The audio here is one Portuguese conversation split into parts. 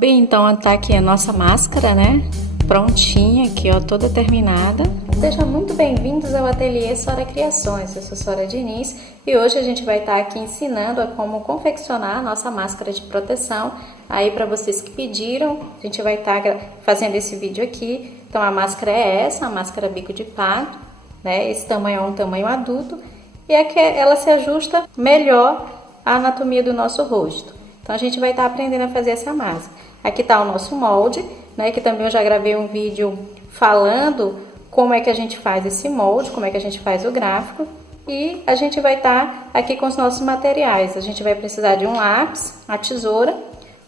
Bem, então tá aqui a nossa máscara, né? Prontinha aqui, ó, toda terminada. Sejam muito bem-vindos ao Ateliê Sora Criações. Eu sou Sora Diniz e hoje a gente vai estar aqui ensinando a como confeccionar a nossa máscara de proteção. Aí para vocês que pediram, a gente vai estar fazendo esse vídeo aqui. Então a máscara é essa, a máscara bico de pato, né? Esse tamanho é um tamanho adulto e é que ela se ajusta melhor à anatomia do nosso rosto. Então a gente vai estar aprendendo a fazer essa máscara. Aqui tá o nosso molde, né? Que também eu já gravei um vídeo falando como é que a gente faz esse molde, como é que a gente faz o gráfico. E a gente vai estar aqui com os nossos materiais. A gente vai precisar de um lápis, a tesoura,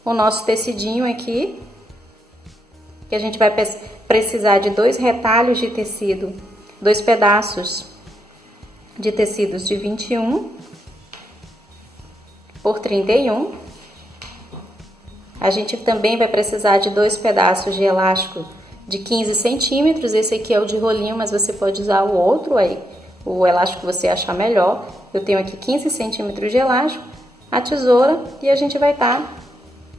o nosso tecidinho aqui, que a gente vai precisar de 2 retalhos de tecido, 2 pedaços de tecidos de 21 por 31. A gente também vai precisar de 2 pedaços de elástico de 15 centímetros. Esse aqui é o de rolinho, mas você pode usar o outro aí, o elástico que você achar melhor. Eu tenho aqui 15 centímetros de elástico, a tesoura e a gente vai estar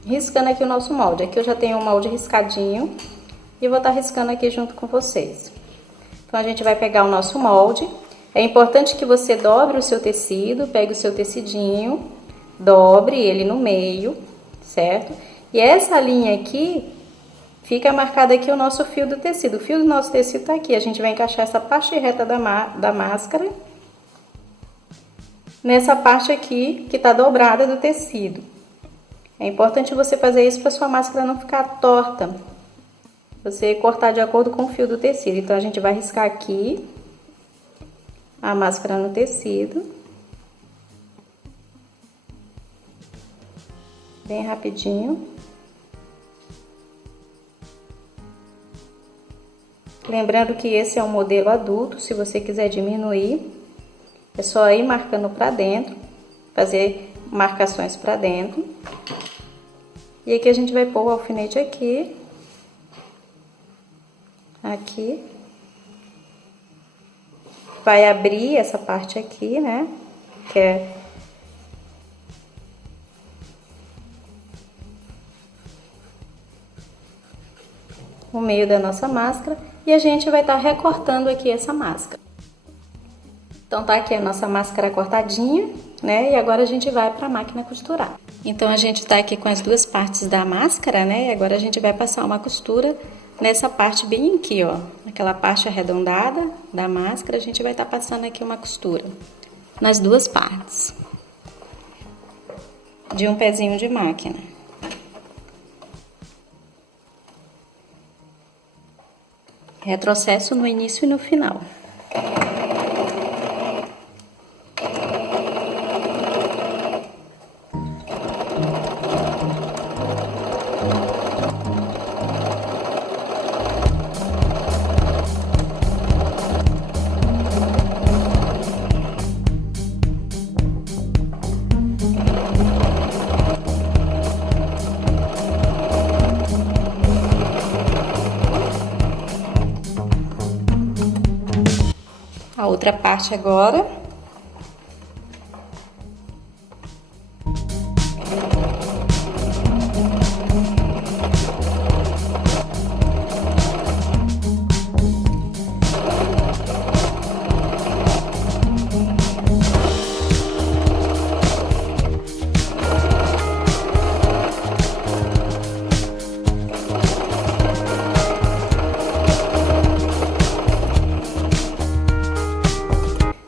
riscando aqui o nosso molde. Aqui eu já tenho o molde riscadinho e vou estar riscando aqui junto com vocês. Então a gente vai pegar o nosso molde. É importante que você dobre o seu tecido, pegue o seu tecidinho, dobre ele no meio, certo? E essa linha aqui, fica marcado aqui o nosso fio do tecido. O fio do nosso tecido tá aqui. A gente vai encaixar essa parte reta da máscara nessa parte aqui que tá dobrada do tecido. É importante você fazer isso para sua máscara não ficar torta. Você cortar de acordo com o fio do tecido. Então, a gente vai riscar aqui a máscara no tecido. Bem rapidinho. Lembrando que esse é um modelo adulto, se você quiser diminuir, é só ir marcando para dentro, fazer marcações para dentro. E aqui a gente vai pôr o alfinete aqui, aqui. Vai abrir essa parte aqui, né, que é o meio da nossa máscara e a gente vai estar recortando aqui essa máscara. Então tá aqui a nossa máscara cortadinha, né? E agora a gente vai para a máquina costurar. Então a gente tá aqui com as 2 partes da máscara, né? E agora a gente vai passar uma costura nessa parte bem aqui, ó, aquela parte arredondada da máscara, a gente vai estar passando aqui uma costura nas 2 partes de um pezinho de máquina. Retrocesso no início e no final. A outra parte agora.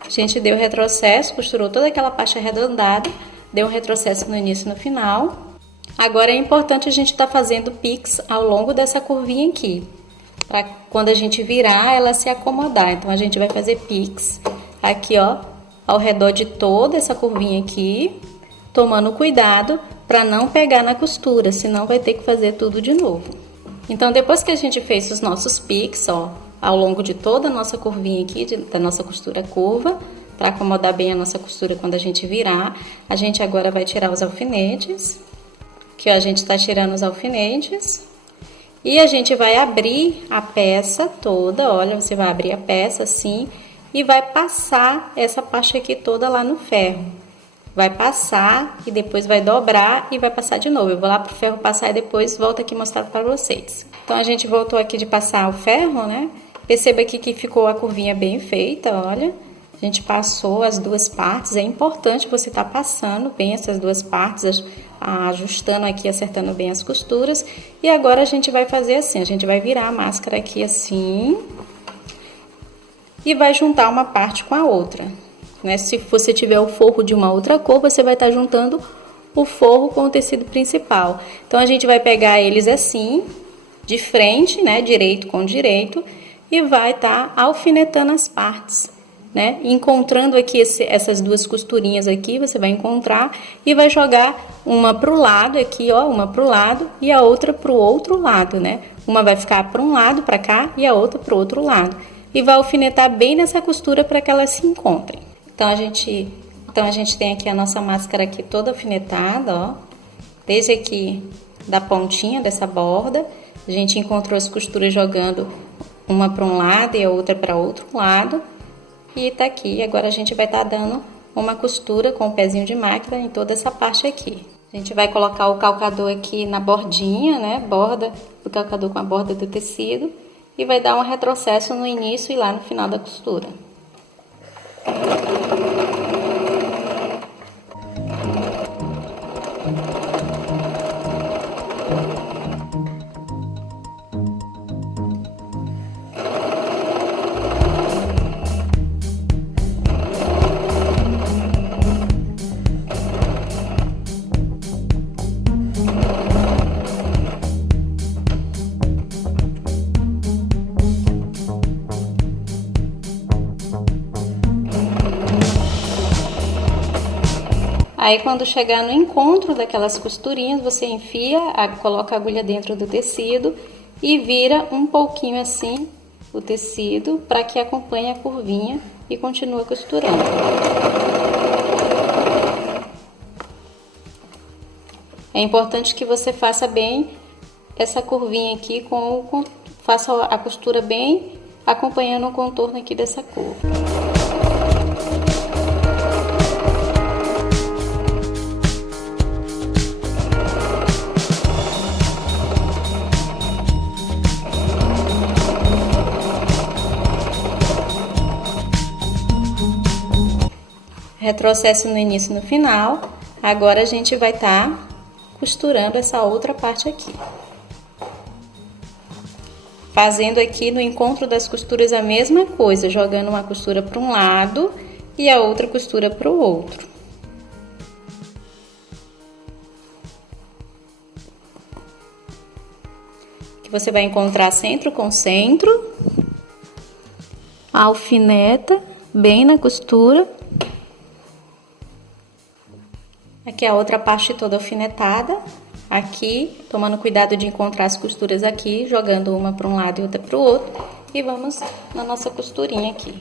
A gente deu retrocesso, costurou toda aquela parte arredondada, deu um retrocesso no início e no final. Agora é importante a gente estar fazendo pix ao longo dessa curvinha aqui, para quando a gente virar ela se acomodar. Então a gente vai fazer pix aqui, ó, ao redor de toda essa curvinha aqui, tomando cuidado para não pegar na costura, senão vai ter que fazer tudo de novo. Então depois que a gente fez os nossos pix, ó, ao longo de toda a nossa curvinha aqui, da nossa costura curva, para acomodar bem a nossa costura quando a gente virar. A gente agora vai tirar os alfinetes, que a gente tá tirando os alfinetes. E a gente vai abrir a peça toda, olha, você vai abrir a peça assim, e vai passar essa parte aqui toda lá no ferro. vai passar e depois vai dobrar e vai passar de novo. Eu vou lá pro ferro passar e depois volto aqui mostrar para vocês. Então, a gente voltou aqui de passar o ferro, né? Perceba aqui que ficou a curvinha bem feita, olha. A gente passou as duas partes, é importante você estar passando bem essas duas partes, ajustando aqui, acertando bem as costuras. E agora a gente vai fazer assim, a gente vai virar a máscara aqui assim e vai juntar uma parte com a outra, né? Se você tiver o forro de uma outra cor, você vai estar juntando o forro com o tecido principal. Então, a gente vai pegar eles assim, de frente, né? Direito com direito, e vai estar alfinetando as partes, né? Encontrando aqui essas duas costurinhas aqui, você vai encontrar e vai jogar uma pro lado aqui, ó, uma pro lado e a outra pro outro lado, né? Uma vai ficar para um lado, para cá, e a outra pro outro lado. E vai alfinetar bem nessa costura para que elas se encontrem. Então, a gente tem aqui a nossa máscara aqui toda alfinetada, ó. Desde aqui da pontinha dessa borda, a gente encontrou as costuras jogando uma para um lado e a outra para outro lado. E tá aqui, agora a gente vai estar dando uma costura com o pezinho de máquina em toda essa parte aqui. A gente vai colocar o calcador aqui na bordinha, né? Borda do calcador com a borda do tecido. E vai dar um retrocesso no início e lá no final da costura. Aí, quando chegar no encontro daquelas costurinhas, você enfia, coloca a agulha dentro do tecido e vira um pouquinho assim o tecido para que acompanhe a curvinha e continua costurando. É importante que você faça bem essa curvinha aqui, faça a costura bem acompanhando o contorno aqui dessa curva. Retrocesso no início e no final. Agora a gente vai estar costurando essa outra parte aqui. Fazendo aqui no encontro das costuras a mesma coisa, jogando uma costura para um lado e a outra costura para o outro. Aqui você vai encontrar centro com centro, alfineta bem na costura. Aqui a outra parte toda alfinetada, aqui, tomando cuidado de encontrar as costuras aqui, jogando uma para um lado e outra para o outro, e vamos na nossa costurinha aqui.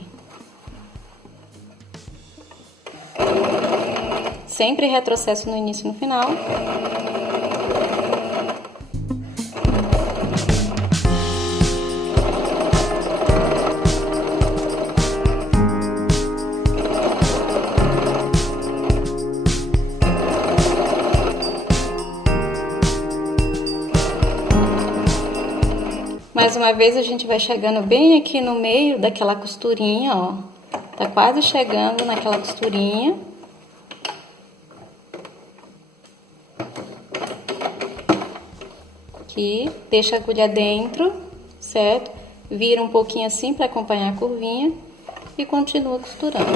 Sempre retrocesso no início e no final. Mais uma vez, a gente vai chegando bem aqui no meio daquela costurinha, ó. Tá quase chegando naquela costurinha. Aqui, deixa a agulha dentro, certo? Vira um pouquinho assim para acompanhar a curvinha e continua costurando.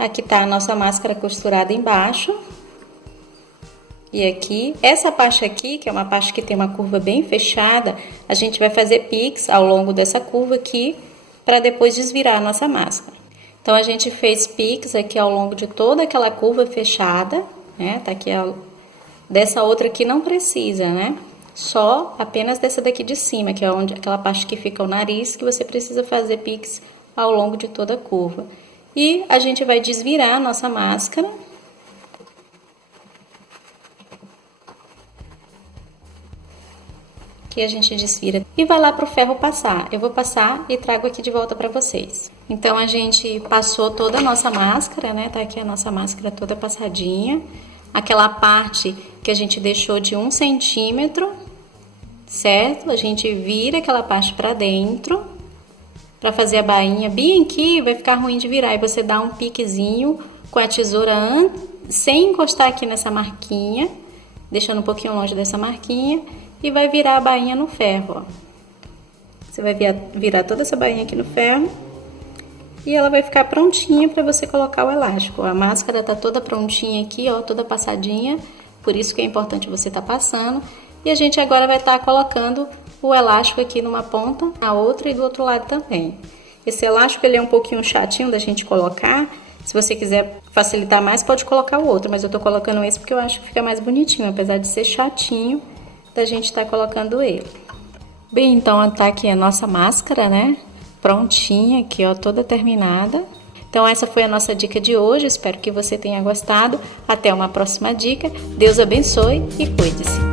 Aqui tá a nossa máscara costurada embaixo. E aqui, essa parte aqui, que é uma parte que tem uma curva bem fechada, a gente vai fazer pix ao longo dessa curva aqui, para depois desvirar a nossa máscara. Então, a gente fez pix aqui ao longo de toda aquela curva fechada, né? Tá aqui, dessa outra aqui não precisa, né? Só apenas dessa daqui de cima, que é aquela parte que fica o nariz, que você precisa fazer pix ao longo de toda a curva. E a gente vai desvirar a nossa máscara. Aqui a gente desvira e vai lá pro ferro passar. Eu vou passar e trago aqui de volta pra vocês. Então, a gente passou toda a nossa máscara, né? Tá aqui a nossa máscara toda passadinha. Aquela parte que a gente deixou de 1 centímetro, certo? A gente vira aquela parte pra dentro, pra fazer a bainha. Bem aqui vai ficar ruim de virar, e você dá um piquezinho com a tesoura sem encostar aqui nessa marquinha, deixando um pouquinho longe dessa marquinha, e vai virar a bainha no ferro, ó. Você vai virar toda essa bainha aqui no ferro e ela vai ficar prontinha para você colocar o elástico. A máscara tá toda prontinha aqui, ó, toda passadinha, por isso que é importante você tá passando. E a gente agora vai estar colocando o elástico aqui numa ponta, na outra e do outro lado também. Esse elástico ele é um pouquinho chatinho da gente colocar. Se você quiser facilitar mais, pode colocar o outro, mas eu tô colocando esse porque eu acho que fica mais bonitinho, apesar de ser chatinho da gente tá colocando ele. Bem, então tá aqui a nossa máscara, né? Prontinha aqui, ó, toda terminada. Então essa foi a nossa dica de hoje, espero que você tenha gostado. Até uma próxima dica. Deus abençoe e cuide-se.